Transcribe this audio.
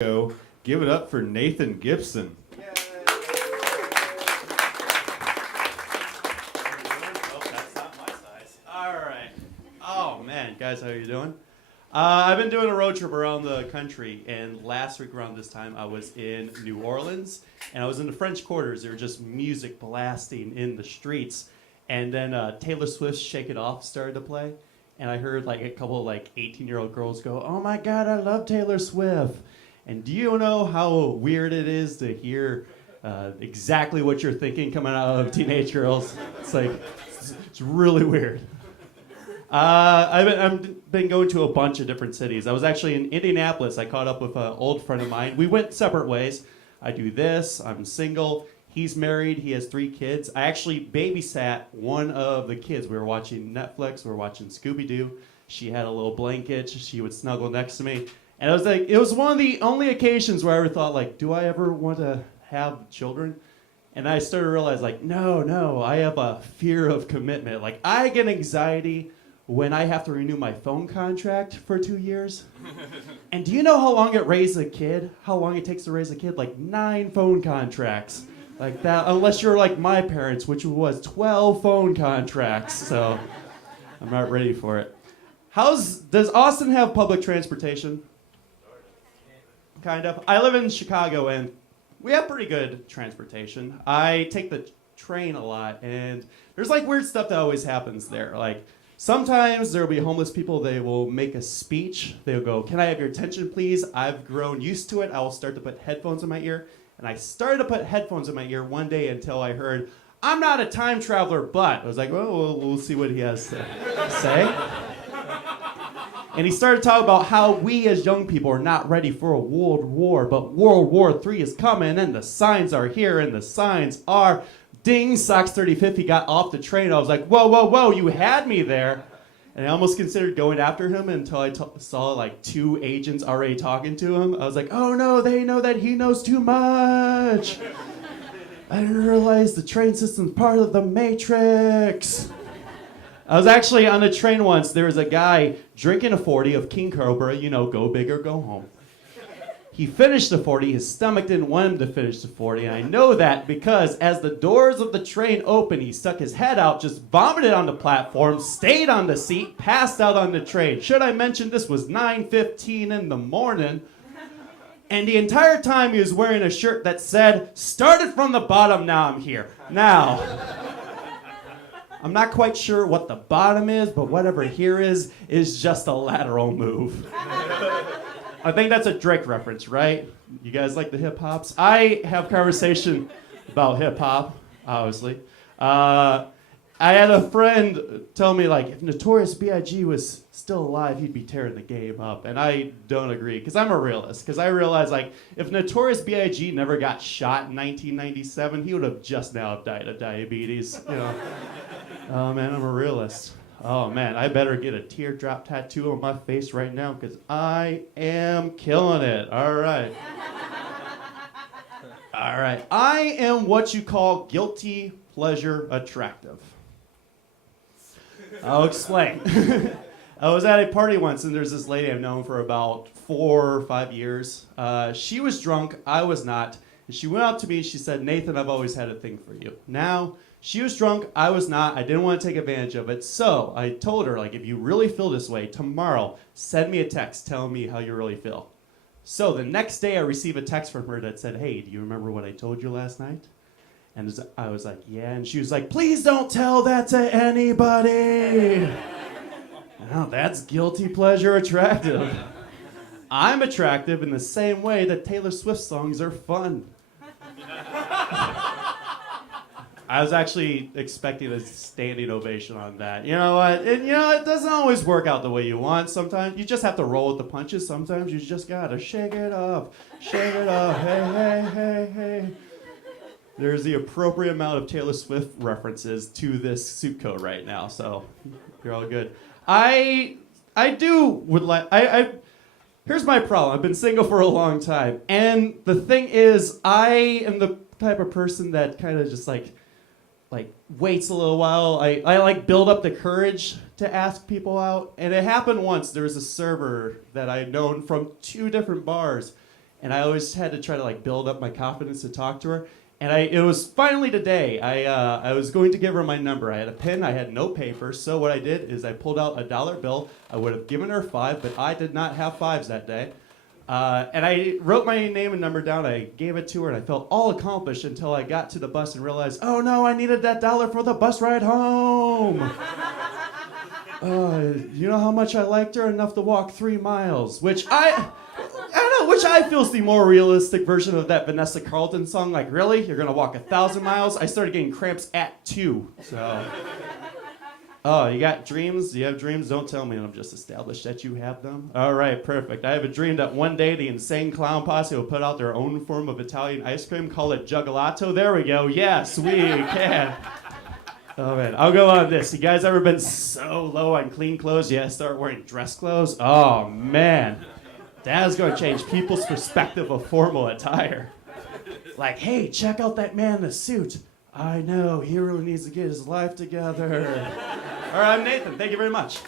Go. Give it up for Nathyn Gibson. Oh, that's not my size. All right. Oh, man. Guys, how are you doing? I've been doing a road trip around the country, and last week around this time, I was in New Orleans, and I was in the French Quarters. There was just music blasting in the streets, and then Taylor Swift's Shake It Off started to play, and I heard like a couple of like 18-year-old girls go, "Oh my God, I love Taylor Swift." And do you know how weird it is to hear exactly what you're thinking coming out of teenage girls? It's like, it's really weird. I've been going to a bunch of different cities. I was actually in Indianapolis. I caught up with an old friend of mine. We went separate ways. I do this. I'm single. He's married. He has 3 kids. I actually babysat one of the kids. We were watching Netflix. We were watching Scooby-Doo. She had a little blanket. She would snuggle next to me. And I was like, it was one of the only occasions where I ever thought, like, do I ever want to have children? And I started to realize, like, no, I have a fear of commitment. Like, I get anxiety when I have to renew my phone contract for 2 years. And do you know how long it raises a kid? How long it takes to raise a kid? Like 9 phone contracts. Like that, unless you're like my parents, which was 12 phone contracts. So I'm not ready for it. Does Austin have public transportation? Kind of. I live in Chicago, and we have pretty good transportation. I take the train a lot, and there's like weird stuff that always happens there. Like sometimes there will be homeless people. They will make a speech. They'll go, "Can I have your attention, please?" I've grown used to it. I will start to put headphones in my ear, and I started to put headphones in my ear one day until I heard, "I'm not a time traveler, but." I was like, "Well, we'll see what he has to say." And he started talking about how we as young people are not ready for a world war, but World War III is coming, and the signs are here, and the signs are ding, Sox 35th. He got off the train. I was like, whoa, you had me there. And I almost considered going after him until I saw like 2 agents already talking to him. I was like, oh no, they know that he knows too much. I didn't realize the train system's part of the Matrix. I was actually on a train once. There was a guy drinking a 40 of King Cobra, go big or go home. He finished the 40. His stomach didn't want him to finish the 40. And I know that because as the doors of the train opened, he stuck his head out, just vomited on the platform, stayed on the seat, passed out on the train. Should I mention this was 9:15 in the morning? And the entire time he was wearing a shirt that said, "Started from the bottom, now I'm here." Now, I'm not quite sure what the bottom is, but whatever here is just a lateral move. I think that's a Drake reference, right? You guys like the hip hops? I have conversation about hip hop, obviously. I had a friend tell me, like, if Notorious B.I.G. was still alive, he'd be tearing the game up. And I don't agree, because I'm a realist. Because I realize, like, if Notorious B.I.G. never got shot in 1997, he would have just now died of diabetes, Oh, man, I'm a realist. Oh, man, I better get a teardrop tattoo on my face right now because I am killing it. All right. All right. I am what you call guilty pleasure attractive. I'll explain. I was at a party once, and there's this lady I've known for about 4 or 5 years. She was drunk. I was not. And she went up to me, and she said, "Nathyn, I've always had a thing for you." Now, she was drunk, I was not, I didn't want to take advantage of it, so I told her, like, if you really feel this way, tomorrow, send me a text telling me how you really feel. So the next day I received a text from her that said, "Hey, do you remember what I told you last night?" And I was like, "Yeah," and she was like, "Please don't tell that to anybody." Now that's guilty pleasure attractive. I'm attractive in the same way that Taylor Swift songs are fun. I was actually expecting a standing ovation on that. You know what? And it doesn't always work out the way you want. Sometimes you just have to roll with the punches. Sometimes you just gotta shake it off. Shake it off. Hey. There's the appropriate amount of Taylor Swift references to this suit coat right now, so you're all good. Here's my problem. I've been single for a long time, and the thing is, I am the type of person that kind of just like waits a little while. I like build up the courage to ask people out. And it happened once. There was a server that I had known from 2 different bars. and I always had to try to like build up my confidence to talk to her. And it was finally today. I was going to give her my number. I had a pen. I had no paper. So what I did is I pulled out a dollar bill. I would have given her 5, but I did not have 5s that day. And I wrote my name and number down. I gave it to her, and I felt all accomplished until I got to the bus and realized, oh no, I needed that dollar for the bus ride home. You know how much I liked her? Enough to walk 3 miles, which I feel is the more realistic version of that Vanessa Carlton song. Like, really? You're gonna walk 1,000 miles? I started getting cramps at 2. So, oh, you got dreams? Do you have dreams? Don't tell me I've just established that you have them. All right, perfect. I have a dream that one day the Insane Clown Posse will put out their own form of Italian ice cream, call it Juggalato. There we go. Yes, we can. Oh man, I'll go on this. You guys ever been so low on clean clothes you start wearing dress clothes? Oh man, that is going to change people's perspective of formal attire. Like, hey, check out that man in the suit. I know, he really needs to get his life together. All right, I'm Nathan. Thank you very much.